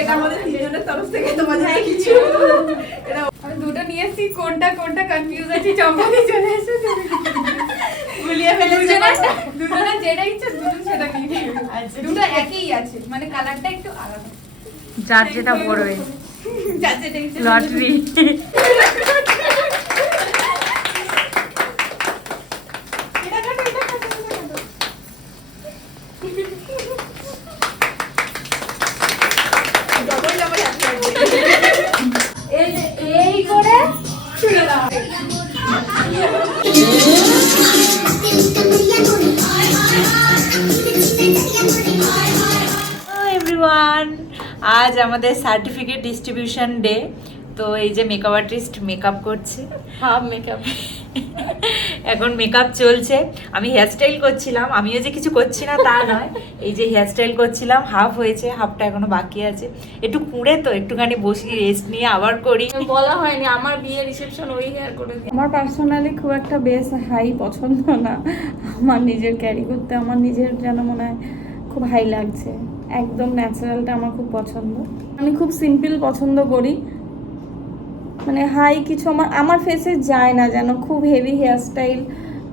এটা আমাদের তিনজনের তরফ থেকে তোমাদের কিছু আমি দুটো নিয়েছি, কোনটা কোনটা কনফিউজ আছি। চম্পাদি চলে এসেছে, গুলিয়ে ফেলেছে। দুটো যেটা ইচ্ছে দুটো সেটা নিয়ে আচ্ছা, দুটো একই আছে, মানে কালারটা একটু আলাদা। যার যেটা পড়বে, যার যেটা ইচ্ছে লটারি। এই করে এভরিওয়ান, আজ আমাদের সার্টিফিকেট ডিস্ট্রিবিউশন ডে। তো এই যে মেকআপ আর্টিস্ট মেকআপ করছে, হাফ মেকআপ। এখন মেকআপ চলছে। আমি হেয়ারস্টাইল করছিলাম, আমিও যে কিছু করছি না তা নয়, এই যে হেয়ারস্টাইল করছিলাম, হাফ হয়েছে, হাফটা এখনো বাকি আছে। একটু কুঁড়ে তো একটুখানি বসি, রেস্ট নিয়ে আবার করি। বলা হয়নি আমার বিয়ে রিসেপশন ওই হেয়ার করে দিই। আমার পার্সোনালি খুব একটা বেস হাই পছন্দ না, আমার নিজের ক্যারি করতে আমার নিজের যেন মনে হয় খুব হাই লাগছে। একদম ন্যাচারালটা আমার খুব পছন্দ। আমি খুব সিম্পল পছন্দ করি, মানে হাই কিছু আমার ফেসে যায় না, যেন খুব হেভি হেয়ারস্টাইল,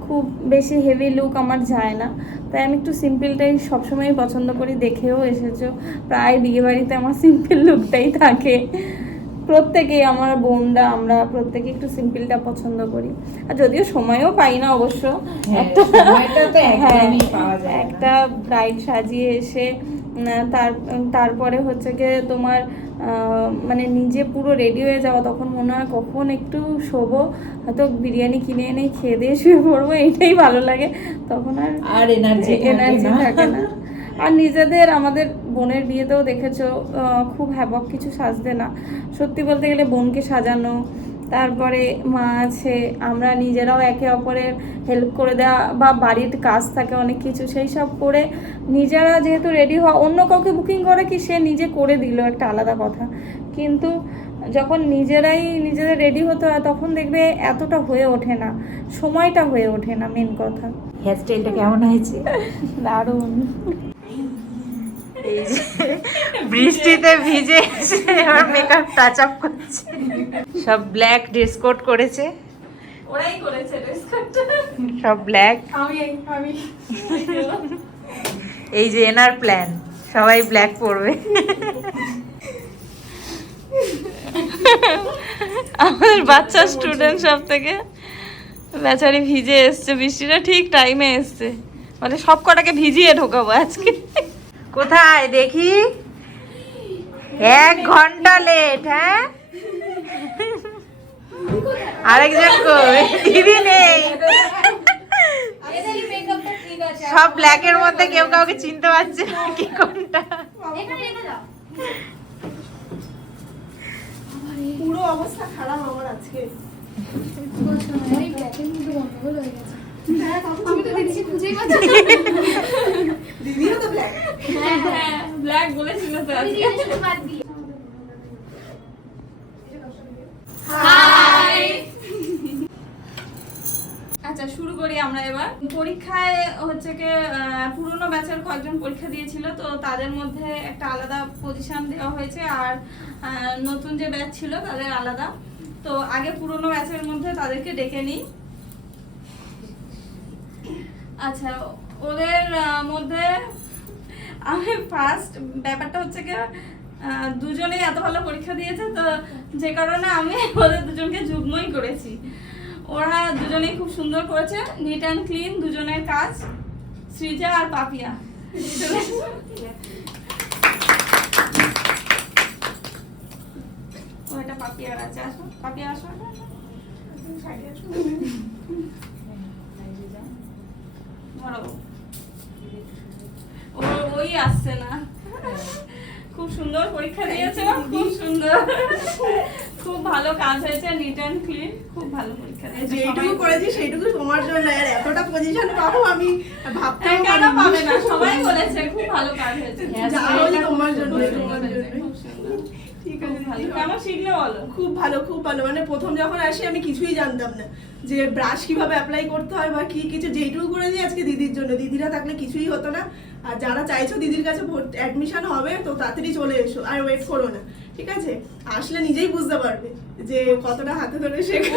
খুব বেশি হেভি লুক আমার যায় না। তাই আমি একটু সিম্পলটাই সবসময় পছন্দ করি। দেখেও এসেছো প্রায় বিয়ে বাড়িতে আমার সিম্পল লুকটাই থাকে। প্রত্যেকেই আমার বোনরা আমরা প্রত্যেকে একটু সিম্পলটা পছন্দ করি। আর যদিও সময়ও পাই না অবশ্য, একটা ব্রাইড সাজিয়ে এসে তারপরে হচ্ছে গিয়ে তোমার মানে নিজে পুরো রেডি হয়ে যাওয়া, তখন মনে হয় কখন একটু শোবো, হয়তো বিরিয়ানি কিনে এনে খেয়ে দিয়ে শুয়ে পড়বো, এইটাই ভালো লাগে। তখন আর এনার্জি থাকে না। আর নিজেদের আমাদের বোনের বিয়েতেও দেখেছো খুব হ্যাবক কিছু সাজতে না, সত্যি বলতে গেলে বোনকে সাজানো, তারপরে মা আছে, আমরা নিজেরাও একে অপরের হেল্প করে দেওয়া, বা বাড়ির কাজ থাকে অনেক কিছু, সেই সব করে নিজেরা যেহেতু রেডি হওয়া, অন্য কাউকে বুকিং করে কি সে নিজে করে দিল একটা আলাদা কথা, কিন্তু যখন নিজেরাই নিজেদের রেডি হতে হয় তখন দেখবে এতটা হয়ে ওঠে না, সময়টা হয়ে ওঠে না। মেন কথা হেয়ারস্টাইলটা কেমন হয়েছে? দারুণ। এই যে বৃষ্টিতে ভিজে এসে এবার মেকআপ টাচ আপ করছে। সব ব্ল্যাক ড্রেস কোড করেছে, ওরাই করেছে ড্রেস কোডটা, সব ব্ল্যাক। আমি এই যে এনার প্ল্যান, সবাই ব্ল্যাক পরবে। আমাদের বাচ্চা স্টুডেন্ট সব থেকে বেচারি ভিজে এসছে, বৃষ্টিটা ঠিক টাইমে এসছে, মানে সব কটাকে ভিজিয়ে ঢোকাবো আজকে। কোথায় দেখি? 1 ঘন্টা লেট। হ্যাঁ, আরেকজন কই? দিদি নেই। সব ব্ল্যাকের মধ্যে কেউ কাউকে চিনতে পারছে না কি কোনটা। পুরো অবস্থা খারাপ আমার আজকে। দিদিও তো ব্ল্যাক। হ্যাঁ ব্ল্যাক বলেছিল তো আজকে। হাই, আচ্ছা শুরু করি আমরা এবার। পরীক্ষায় হচ্ছে কি পুরনো ব্যাচের কয়েকজন পরীক্ষা দিয়েছিল, তো তাদের মধ্যে একটা আলাদা পজিশন দেওয়া হয়েছে, আর নতুন যে ব্যাচ ছিল তাদের আলাদা। তো আগে পুরনো ব্যাচের মধ্যে তাদেরকে ডেকে নিই। আচ্ছা, ওদের মধ্যে আমি ফার্স্ট, ব্যাপারটা হচ্ছে কি দুজনেই এত ভালো পরীক্ষা দিয়েছে, তো যে কারণে আমি ওদের দুজনকে যুগ্মই করেছি। ওরা দুজনেই খুব সুন্দর করেছে, নিট অ্যান্ড ক্লিন দুজনের কাজ, সৃজা আর পাপিয়া। ওইটা পাপিয়ার আছে, আসো পাপিয়া আসো। ওই আসছে না। খুব সুন্দর পরীক্ষা দিয়েছে, খুব সুন্দর, খুব ভালো কাজ হয়েছে, নিট অ্যান্ড ক্লিন, খুব ভালো পরীক্ষা দিয়েছে। যেটুকু করেছি সেইটুকু তোমার জন্য, আর এতটা পজিশন পাবো আমি ভাবতেও কেন পাবে না, সবাই বলেছে খুব ভালো কাজ হয়েছে। যা হলো তোমার জন্য, তোমার জন্য। খুব সুন্দর। ঠিক আছে দিদি। কেমন শিখলে বলো? খুব ভালো খুব ভালো, মানে প্রথম যখন আসি আমি কিছুই জানতাম না যে ব্রাশ কিভাবে অ্যাপ্লাই করতে হয় বা কি কিছু, যেইটুকু করেছি আজকে দিদির জন্য। দিদিরা থাকলে কিছুই হতো না। আর যারা চাইছো দিদির কাছে অ্যাডমিশন হবে তো তাড়াতাড়ি চলে এসো, আর ওয়েট করো না, ঠিক আছে? আসলে নিজেই বুঝতে পারবে যে কতটা হাতে ধরে শেখা।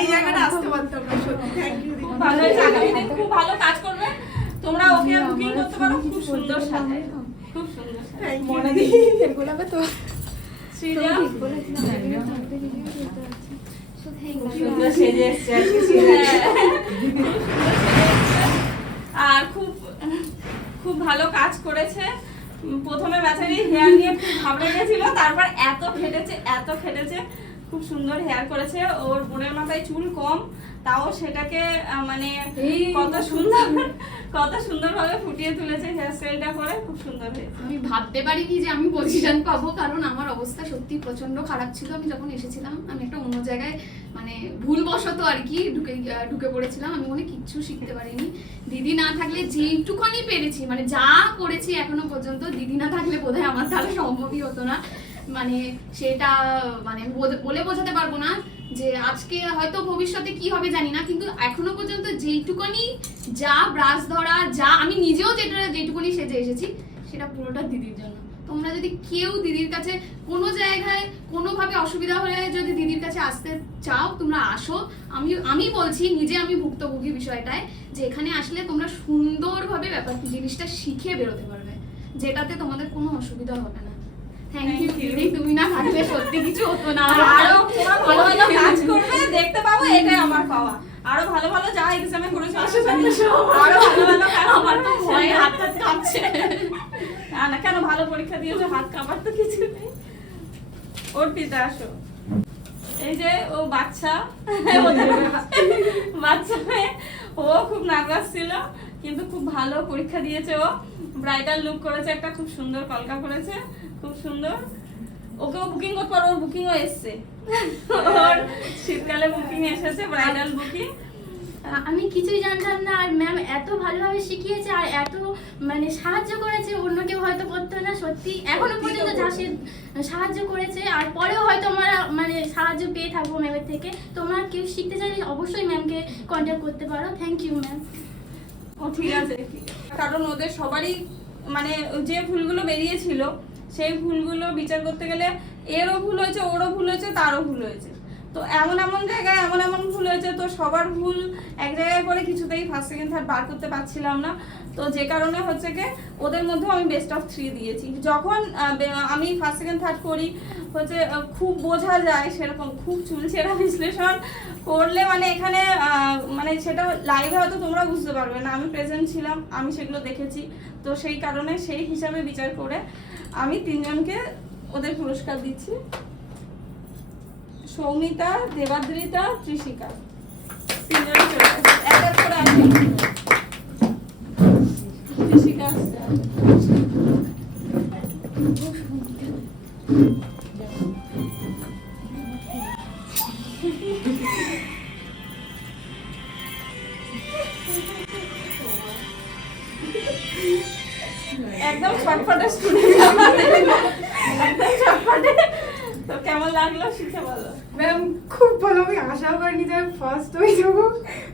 এই জায়গাটা আসতে পারতাম না, সত্যি থ্যাংক ইউ দিদি। ভালো হয়েছে, আগামী দিন খুব ভালো কাজ করবে। তোমরা ওকে বুকিং করতে পারো, খুব সুন্দর সাজায়, খুব সুন্দর সাজায়। থ্যাংক ইউ দিদি। শ্রীজা সুন্দর সেজে এসছে আজকে। আর খুব খুব ভালো কাজ করেছে। প্রথমে বেচারি হেয়ার নিয়ে খুব ঘাবড়ে গেছিল, তারপর এত খেটেছে, খুব সুন্দর হেয়ার করেছে। ওর বোনের মাথায় চুল কম, তাও সেটাকে মানে কত সুন্দরভাবে ফুটিয়ে তুলেছে হেয়ার স্টাইলটা করে, খুব সুন্দর হয়েছে। আমি ভাবতে পারিনি যে আমি পজিশন পাবো, কারণ আমার অবস্থা সত্যি প্রচন্ড খারাপ ছিল। আমি যখন এসেছিলাম আমি একটা অন্য জায়গায় মানে ভুলবশত আর কি ঢুকে পড়েছিলাম। আমি মনে কিচ্ছু শিখতে পারিনি। দিদি না থাকলে যেটুখানি পেরেছি, মানে যা করেছি এখনো পর্যন্ত, দিদি না থাকলে বোধহয় আমার দ্বারা সম্ভবই হতো না। মানে সেটা মানে বলে বোঝাতে পারবো না যে আজকে হয়তো ভবিষ্যতে কি হবে জানি না, কিন্তু এখনো পর্যন্ত যেইটুকুনি যা ব্রাশ ধরা, যা আমি নিজেও যেটুকুনি সেজে এসেছি, সেটা পুরোটা দিদির জন্য। তোমরা যদি কেউ দিদির কাছে কোনো জায়গায় কোনোভাবে অসুবিধা হলে যদি দিদির কাছে আসতে চাও, তোমরা আসো। আমি বলছি নিজে, আমি ভুক্তভোগী বিষয়টায়, যে এখানে আসলে তোমরা সুন্দরভাবে জিনিসটা শিখে বেরোতে পারবে, যেটাতে তোমাদের কোনো অসুবিধা হবে না। থ্যাংক ইউ দিদি, তুমি না থাকলে সত্যি কিছু হতো না। আরো ভালো ভালো কাজ করবে, দেখতে পাবো, এটাই আমার পাওয়া। আরো ভালো ভালো যা এক্সামে করেছো আরো ভালো ভালো কাজ। আমার তো ভয়ে হাত কাঁপছে। না কেন, ভালো পরীক্ষা দিয়েছো, হাত কাঁপার তো কিছু নেই। অর্পিতা আসো। এই যে ও বাচ্চা মেয়ে, ও খুব নার্ভাস ছিল, কিন্তু খুব ভালো পরীক্ষা দিয়েছে। ও ব্রাইডাল লুক করেছে, একটা খুব সুন্দর কলকা করেছে, খুব সুন্দর। ওকেও বুকিং করতে পারো, ওর বুকিংও এসছে, ওর শীতকালে বুকিং এসেছে, ব্রাইডাল বুকিং। আমি কিছুই জানতাম না, আর ম্যাম এত ভালোভাবে শিখিয়েছে আর এত মানে সাহায্য করেছে, অন্য কেউ হয়তো করতো না। সত্যি এখনো পর্যন্ত যা সাহায্য করেছে, আর পরেও হয়তো আমরা মানে সাহায্য পেয়ে থাকবো ম্যামের থেকে। তোমরা কেউ শিখতে চাইলে অবশ্যই ম্যামকে কন্ট্যাক্ট করতে পারো। Thank you ma'am. ও ঠিক আছে, কারণ ওদের সবারই মানে যে ভুলগুলো বেরিয়েছিল, সেই ভুলগুলো বিচার করতে গেলে এরও ভুল হয়েছে, ওরও ভুল হয়েছে, তারও ভুল হয়েছে। তো এমন জায়গায় এমন ভুল হয়েছে, তো সবার ভুল এক জায়গায় করে কিছুতেই ফার্স্ট সেকেন্ড থার্ড বার করতে পারছিলাম না। তো যে কারণে হচ্ছে কি ওদের মধ্যেও আমি বেস্ট অফ 3 দিয়েছি। যখন আমি ফার্স্ট সেকেন্ড থার্ড করি হচ্ছে খুব বোঝা যায়, সেরকম খুব চুলচেরা বিশ্লেষণ করলে মানে এখানে মানে সেটা লাইভে হয়তো তোমরা বুঝতে পারবে না, আমি প্রেজেন্ট ছিলাম, আমি সেগুলো দেখেছি। তো সেই কারণে সেই হিসাবে বিচার করে আমি 3 জনকে ওদের পুরস্কার দিচ্ছি। সৌমিতা, দেবাদ্রিতা, ত্রিশিকা, 3 জনই চলে আসবে। এক করে আসবে। ত্রিশিকা আসছে। একদম ছটফটে স্টুডেন্ট, একদম ছটফটে। তো কেমন লাগলো শিখে বলো। ম্যাম খুব ভালো, আমি আশাও করিনি যে আমি ফার্স্ট হয়ে যাবো।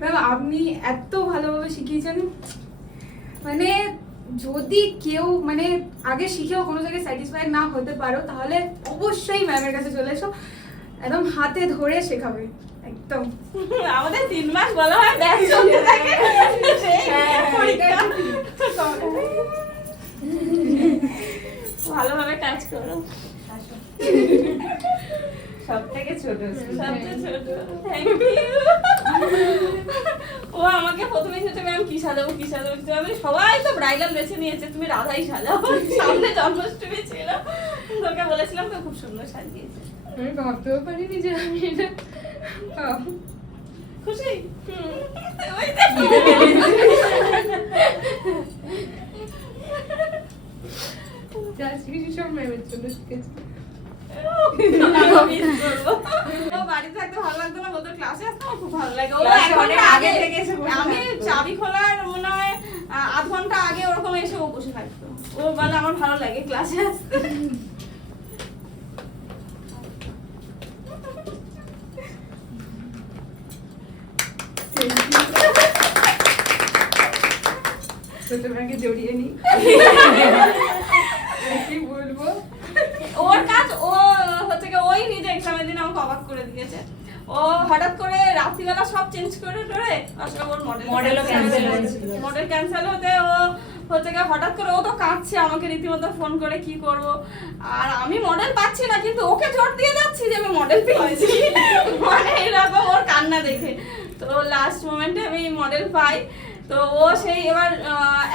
ম্যাম আপনি এত ভালোভাবে শিখিয়েছেন, মানে যদি কেউ মানে আগে শিখেও কোনো জায়গায় স্যাটিসফাইড না হতে পারো, তাহলে অবশ্যই ম্যামের কাছে চলে এসো, একদম হাতে ধরে শেখাবে একদম। আমাদের 3 মাস বলা হয় ব্যাচ চলতে থাকে, ভালোভাবে কাজ করো। সব থেকে ছোট, সবচেয়ে ছোট। Thank you. ও আমাকে প্রথমেই হচ্ছে ম্যাম কি সাজাবো। আমি সবাই তো ব্রাইডাল বেছে নিয়েছে, তুমি রাধাই সাজাও। সামনে জন্মাষ্টমী ছিল, তোকে বলেছিলাম তো, খুব সুন্দর সাজিয়েছে। আমি ভাবতেও পারিনি যে আমি এটা পাবো। খুশি? ওই যা শিখেছি সব ম্যামের জন্য শিখেছি। বাড়িতে থাকতে ভালো লাগতো না, বলতো ক্লাসে আসতে আমার খুব ভালো লাগে। ও ক্লাসে 1 অনেক ঘন্টা আগে আগে থেকে এসে বসে আমি থাকতো। চাবি খোলার মনে হয় আধ ঘন্টা আগে ওরকম এসে ও বসে থাকতো। ও বলে আমার ভালো লাগে ক্লাসে আসতে। ছোটবেলাকে জড়িয়ে নি কি বলবো। ওর কাজ ও হচ্ছে কি ওই নিজে এক্সামের দিন আমাকে অবাক করে দিয়েছে। ও হঠাৎ করে রাত্রিবেলা সব চেঞ্জ করে টরে আসলে ওর মডেলও cancel হয়েছিল। মডেল ক্যান্সেল হতে ও হচ্ছে কি হঠাৎ করে ও তো কাঁদছে আমাকে রীতিমতো ফোন করে কি করব। আর আমি মডেল পাচ্ছি না কিন্তু ওকে জোর দিয়ে যাচ্ছি যে আমি মডেল পেয়েছি, মানে এরকম ওর কান্না দেখে। তো লাস্ট মোমেন্টে আমি মডেল পাই। তো ও সেই এবার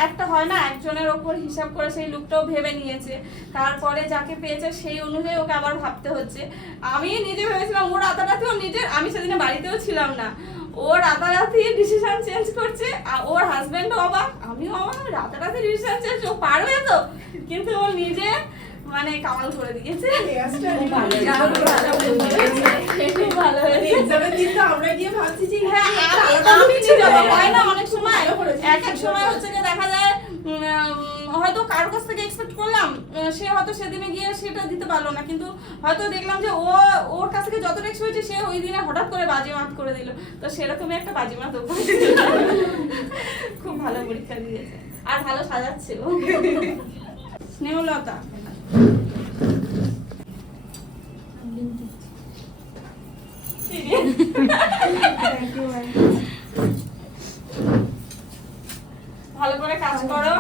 একটা হয় না একজনের ওপর হিসাব করে সেই লুকটাও ভেবে নিয়েছে, তারপরে যাকে পেয়েছে সেই অনুযায়ী ওকে আবার ভাবতে হচ্ছে। আমি নিজে ভেবেছিলাম ও রাতারাতি ওর নিজের, আমি সেদিনে বাড়িতেও ছিলাম না, ও রাতারাতি ডিসিশন চেঞ্জ করছে। আর ওর হাজবেন্ডও অবাক, আমিও অবাক, রাতারাতি ডিসিশন চেঞ্জ ও পারবে তো, কিন্তু ও নিজে মানে কামাল করে দিয়েছে। খুব ভালো হয়েছে। এক্সামের দিন তো আমরা গিয়ে ভাবছি যে হ্যাঁ, আমি হয় না অনেক সময় এক সময় হচ্ছে যে দেখা যায় হয়তো কারোর কাছ থেকে এক্সপেক্ট করলাম, সে হয়তো সেদিনে গিয়ে সেটা দিতে পারলো না, কিন্তু হয়তো দেখলাম যে ও ওর কাছ থেকে যতটা এক্সপেক্ট হয়েছে সে ওই দিনে হঠাৎ করে বাজিমাত করে দিল। তো সেরকমই একটা বাজিমাত উপহার দিল। খুব ভালো পরীক্ষা দিয়েছে আর ভালো সাজাচ্ছে ও। স্নেহলতা ভালো করে কাজ করো,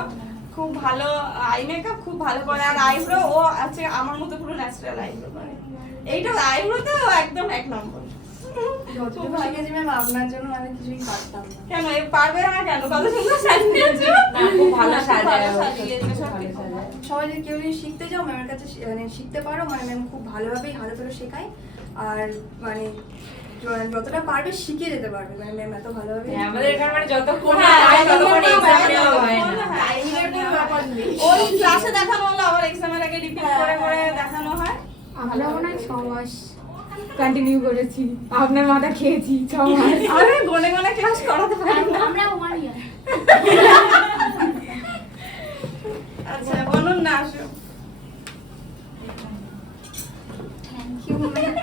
খুব ভালো আই মেকআপ খুব ভালো করে। আর আইব্রো ও আছে আমার মতো পুরো ন্যাচারাল আইব্রো করে, এইটা আইব্রোতে ও একদম এক নম্বর। যতটুকু শিখেছি ম্যাম আপনার জন্য আমি কিছুই পারতাম না। কেন এ পারবে না কেন? কত সুন্দর সাজিয়েছো। না, খুব ভালো সাজায় ও, সাজিয়েছো, সত্যি ভালো সাজায়। সবাই যদি কেউ যদি শিখতে যাও ম্যামের কাছে মানে শিখতে পারো, মানে ম্যাম খুব ভালোভাবেই হাতে ধরে শেখায়। আর মানে যতটা পারবে শিখিয়ে যেতে পারবে, মানে ম্যাম এত ভালোভাবে। হ্যাঁ, আমাদের এখানে মানে যতক্ষণ না হ্যাঁ, হয় ততক্ষণ timing এর exam কোনো নেওয়া হয় ব্যাপার না। নেই। টাইমিংয়ের কোনো ব্যাপার নেই। ওই ক্লাসে দেখানো হলো আবার এক্সামের আগে রিপিট করে করে দেখানো হয়। আমরা মনে হয় 6 মাস কন্টিনিউ করেছি, আপনার মাথা খেয়েছি 6 মাস। আমি গনে গনে ক্লাস করাতে পারি না। আমরা 1 ইয়ার। আচ্ছা বলুন না, আসো। Thank you ma'am.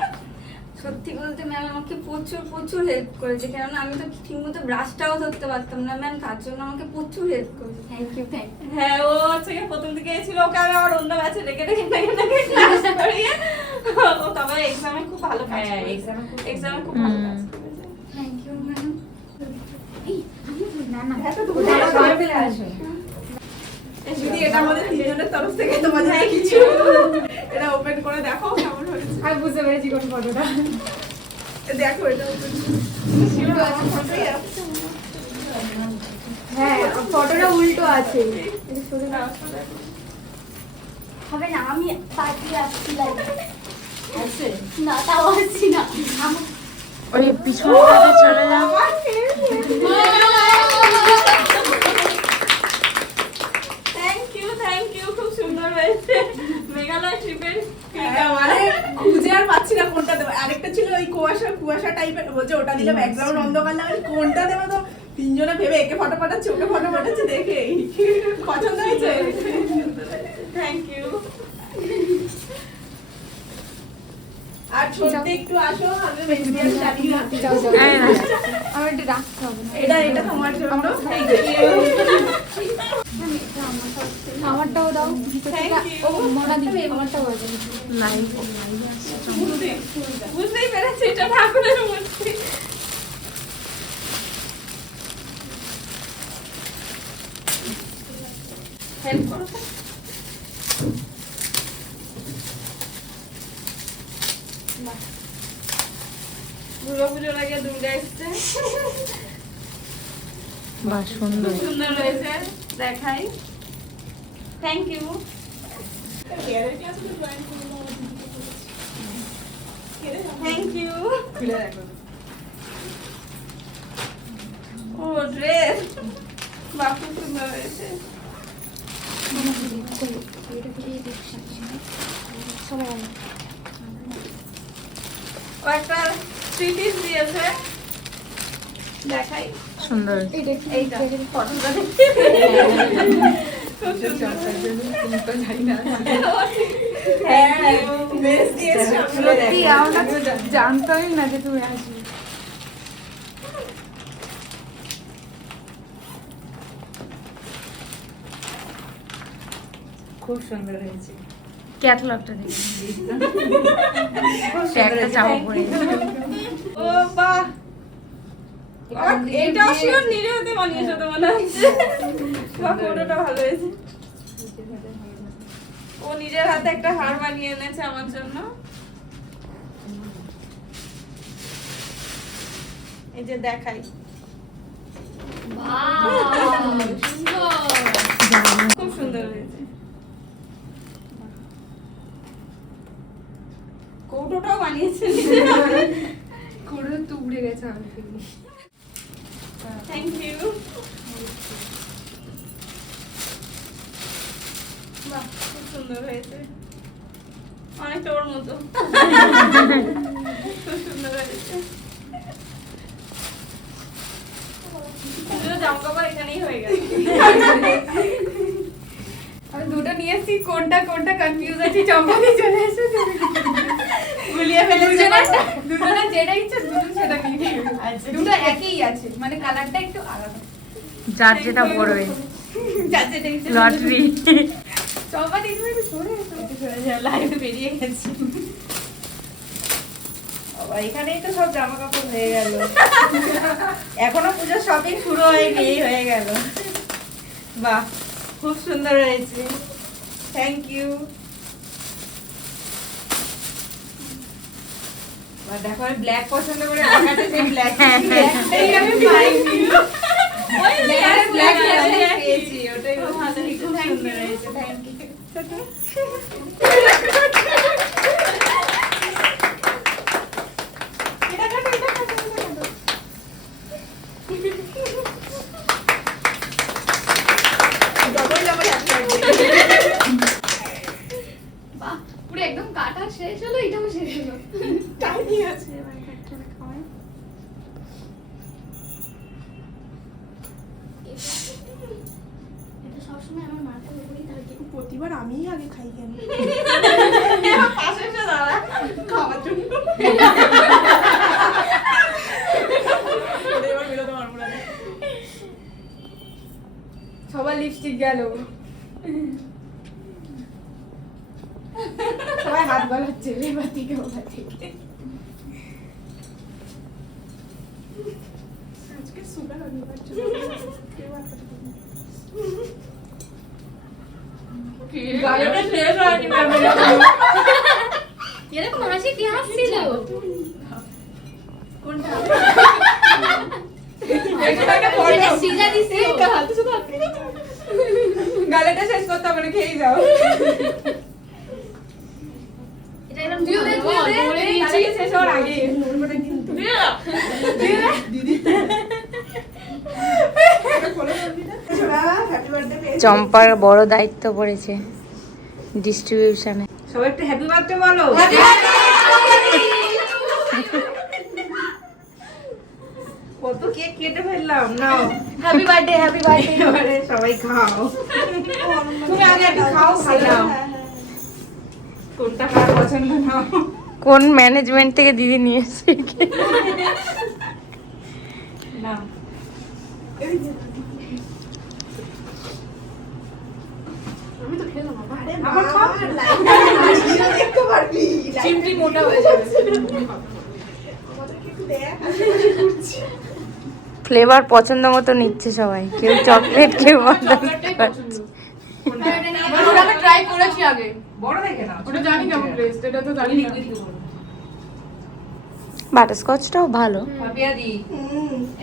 সত্যি বলতে ম্যাম আমাকে প্রচুর প্রচুর হেল্প করেছে, কেননা আমি তো ঠিকমতো ব্রাশটাও ধরতে পারতাম না ম্যাম, তার জন্য আমাকে প্রচুর হেল্প করেছে। Thank you thank you. হ্যাঁ, ও হচ্ছে কি প্রথম দিকে ছিল, ওকে আমি আবার অন্য ব্যাচে ডেকে ক্লাস করিয়ে ও তবে এক্সামে খুব ভালো কাজ হ্যাঁ, করেছে। exam এ খুব- এক্সামে খুব ভালো কাজ করেছে। Thank you ma'am. যদি এটা আমাদের তিনজনের তরফ থেকে তোমাদের কিছু এটা ওপেন করে দেখো কেমন হয়েছে। আমি বুঝতে পেরেছি কোন ফটোটা। দেখো এটা ওপেন হ্যাঁ, ফটোটা উল্টো আছে। হবে না, আমি পার্টি আসছি লাইভ। না তাও আসছি না। ওই পিছনে চলে যাও। থ্যাংক ইউ, খুব সুন্দর হয়েছে মেঘালয় ট্রিপের। মানে খুঁজে আর পাচ্ছি না কোনটা দেবো। আরেকটা ছিল ওই কুয়াশা টাইপের, বলছে ওটা দিলে ব্যাকগ্রাউন্ড অন্ধকার লাগে, কোনটা দেবো। তো তিনজনে ভেবে একে ফটো পাঠাচ্ছে ওকে ফটো পাঠাচ্ছে, দেখে পছন্দ হয়েছে। Thank you. আর ছোটতে একটু আসো, আমি মেহেন্দি আর জানি না। আমার একটু রাখতে হবে না। এটা তোমার জন্য। Thank you. আমারটাও দাও। Thank you. ও মোনা দিবি, আমারটাও আছে। বুঝতেই পেরেছি এটা ঠাকুরের মূর্তি। হেল্প করো তো। দুর্গাপুজোর আগে দুর্গা এসছে, বাহ, সুন্দর। সুন্দর হয়েছে, দেখাই। Thank you. Thank you. ও ড্রেস বাহ, খুব সুন্দর হয়েছে। ও একটা থ্রি পিস দিয়েছে, দেখাই। সুন্দর। এইটা ফটোটা দেখতে বেশ দিয়েছো সত্যি আমরা তো জানতামই না যে তুমি আসবে। খুব সুন্দর হয়েছে। ক্যাটালগটা দেখি একটা জামা পরে ও বাহ, এটাও শিওর নিজের হাতে বানিয়েছো তো মনে হচ্ছে। বাহ, ফটোটা ভালো হয়েছে। ও নিজের হাতে একটা হার বানিয়ে এনেছে আমার জন্য। এই যে দেখাই, বাহ, সুন্দর। খুব সুন্দর হয়েছে। কৌটোটাও বানিয়েছে নিজের হাতে। করে তো উড়ে গেছে আমি থ্যাংক ইউ। বাহ, খুব সুন্দর হয়েছে, অনেকটা ওর মতো। খুব সুন্দর হয়েছে। জামা কাপড় এখানেই হয়ে গেল। আমি দুটো নিয়ে এসেছি, কোনটা কোনটা কনফিউজ আছি, চম্পাদি চলে এসেছে গুলিয়ে ফেলেছে। দুজনে যেটা ইচ্ছে দুজন সেটা নিয়ে নেবে। দুটো একই আছে, মানে কালারটা একটু আলাদা। যার যেটা বড় হয়েছে যার যেটা ইচ্ছে লটারি। চম্পাদি তুমি একটু সরে এসো। লাইভে বেরিয়ে গেছি। বাবা, এখানেই তো সব জামা কাপড় হয়ে গেল। এখনো পুজোর শপিং শুরু হয়নি, এই হয়ে গেল। বাহ, খুব সুন্দর হয়েছে, থ্যাংক ইউ। দেখো আমি ব্ল্যাক পছন্দ করে আমার কাছে সেই ব্ল্যাক আমি পাইনি। ওই ব্ল্যাক পেয়েছি, ওটাই খুব ভালো, খুব সুন্দর হয়েছে, থ্যাংক ইউ। বাহ, পুরো একদম কাটা শেষ হলো, এটাও শেষ হলো। টাইমই আছে। এটা সবসময় আমার মাথার উপরেই থাকে। প্রতিবার আমিই আগে খাই কেন? পাশে এসে দাঁড়া খাওয়ার জন্য। এবার বেরোতে পারবো না। সবার লিপস্টিক গেল, সবাই হাত গলাচ্ছে এবার থেকে ওবার থেকে। আজকে সুগার অনিবার জন্য গাড়িটা শেষ হয়নি ম্যামের। এরকম হাসি কি হাসছিল? কোনটা? এটা সিজা দিছে। গালেটা শেষ করতে হবে না, খেয়ে যাও। এটা এরকম তুইও দে, তুইও দে। গালেটা শেষ হওয়ার আগে। দিদি হ্যাপি বার্থডে পেয়েছি। চম্পার বড় দায়িত্ব পড়েছে ডিস্ট্রিবিউশনে। সবাই একটু হ্যাপি বার্থডে বলো। কত কেক কেটে ফেললাম, নাও হ্যাপি বার্থডে, হ্যাপি বার্থডে। এবারে সবাই খাও। তুমি আগে একটু খাও, খাইলাম কোনটা কার পছন্দ নাও। কোন ম্যানেজমেন্ট থেকে দিদি নিয়ে এসেছে? নাও আমি তো খেলাম আবার। আরে বাবা, লাইভটা দেখতে পারবি। চিমটি মোটা হয়ে যাবে। আমাদেরকে একটু দেখ, আশেপাশে ঘুরছি। ফ্লেভার পছন্দ মতো নিচ্ছে সবাই, কেউ চকলেট কেউ বাদাম। ওটা আমি ট্রাই করেছি আগে, বড় দেখে নাও, ওটা জানি কেমন টেস্ট, এটা তো জানি না। বাটারস্কচটাও ভালো। ভাবিয়া দি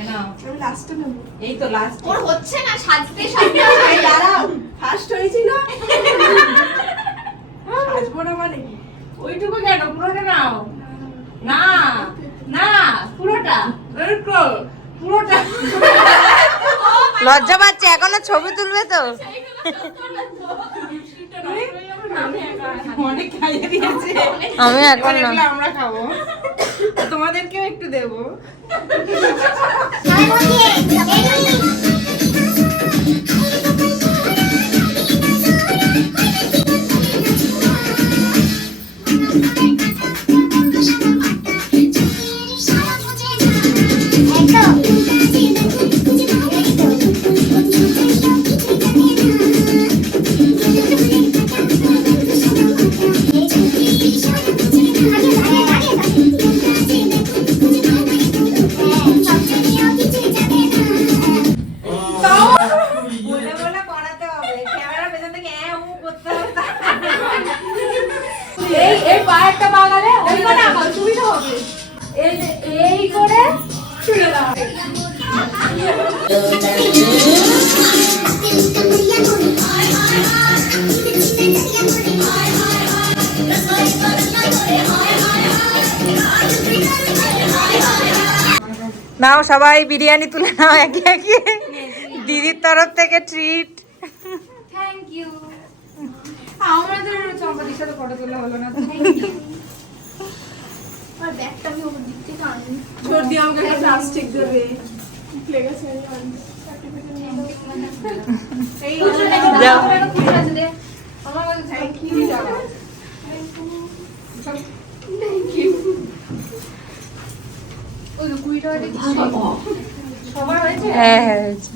নাও, আমি লাস্টে নেবো। এই তো লাস্ট। ওর হচ্ছে না, সাজতে সাজতে এই দাঁড়াও, ফার্স্ট হয়েছি না? সাজবো না মানে কি? ওইটুকু কেন, পুরোটা নাও। না না, পুরোটা পুরোটা। লজ্জা পাচ্ছে, এখনো ছবি তুলবে তো। অনেক খাইয়ে দিয়েছে, আমি এখন না। এগুলো আমরা খাবো, তোমাদেরকেও একটু দেবো। নাও সবাই বিরিয়ানি তুলে নাও একে একে দিদির তরফ থেকে ট্রিট। Thank you. আমাদের চম্পাদির সাথে ফটো তোলা হলো না। আর ব্যাগটা আমি ওর দিক থেকে আনি। সর্দি আমাকে একটা প্লাস্টিক দেবে লেগেছে এই যাও। আমার কাছে থ্যাংক ইউ জানা। ওই 20 টাকা দিয়ে সবার হয়েছে? হ্যাঁ হ্যাঁ হয়েছে।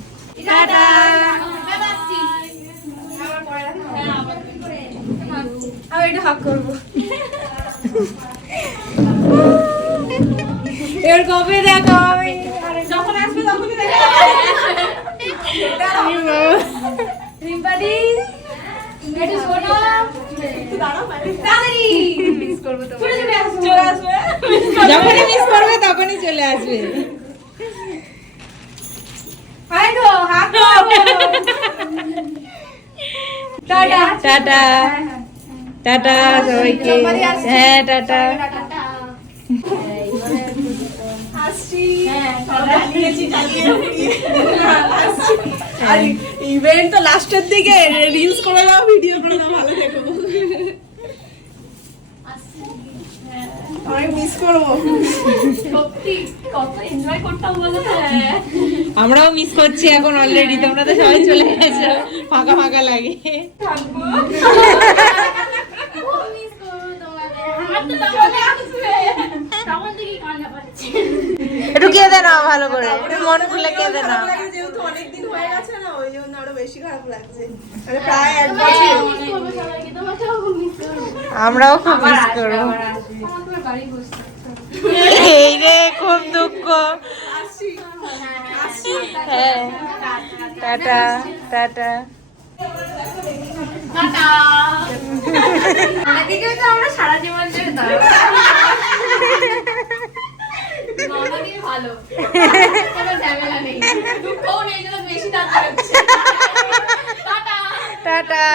আমি একটু হাক করবো। এর কবে দেখা হবে? যখন আসবে তখনই দেখো। রিম্পাদি একটু শোনো। তাড়াতাড়ি মিস করবো তোমাকে। চলে আসবে। যখনই মিস করবে তখনই চলে আসবে। হাই গো, হাক করবো। টাটা। টাটা টাটা সবাইকে। হ্যাঁ টাটা। আসছি জ্বালিয়েছি জ্বালিয়ে আর ইভেন্ট তো লাস্টের দিকে রিলস করে দাও ভিডিও করে দাও ভালো দেখো অনেক মিস করবো সত্যি কত এনজয় করতাম বলো তো। আমরাও মিস করছি এখন অলরেডি। তোমরা তো সবাই চলে গেছো, ফাঁকা ফাঁকা লাগে। খুব মিস করবো তোমাকে। আমার তো তখন থেকেই কান্না পাচ্ছে। একটু কেঁদে নাও ভালো করে, একটু মন খুলে কেঁদে নাও। খারাপ লাগে যেহেতু অনেকদিন হয়ে গেছে না ওই জন্য আরো বেশি খারাপ লাগছে মানে প্রায় 1 বছর মিস করবো সবাইকে, তোমাকেও খুব মিস করবো। আমরাও খুব মিস করবো। আমার তোমার বাড়ি বসছে। এই রে খুব দুঃখ। আসছি হ্যাঁ টাটা টাটা। এদিকে তো আমরা সারা জীবন ধরে দাঁড়াবো। মামা দিয়ে ভালো, কোনো ঝামেলা নেই, দুঃখও নেই, যেন বেশি দাঁত বেরোচ্ছে। টাটা। টাটা।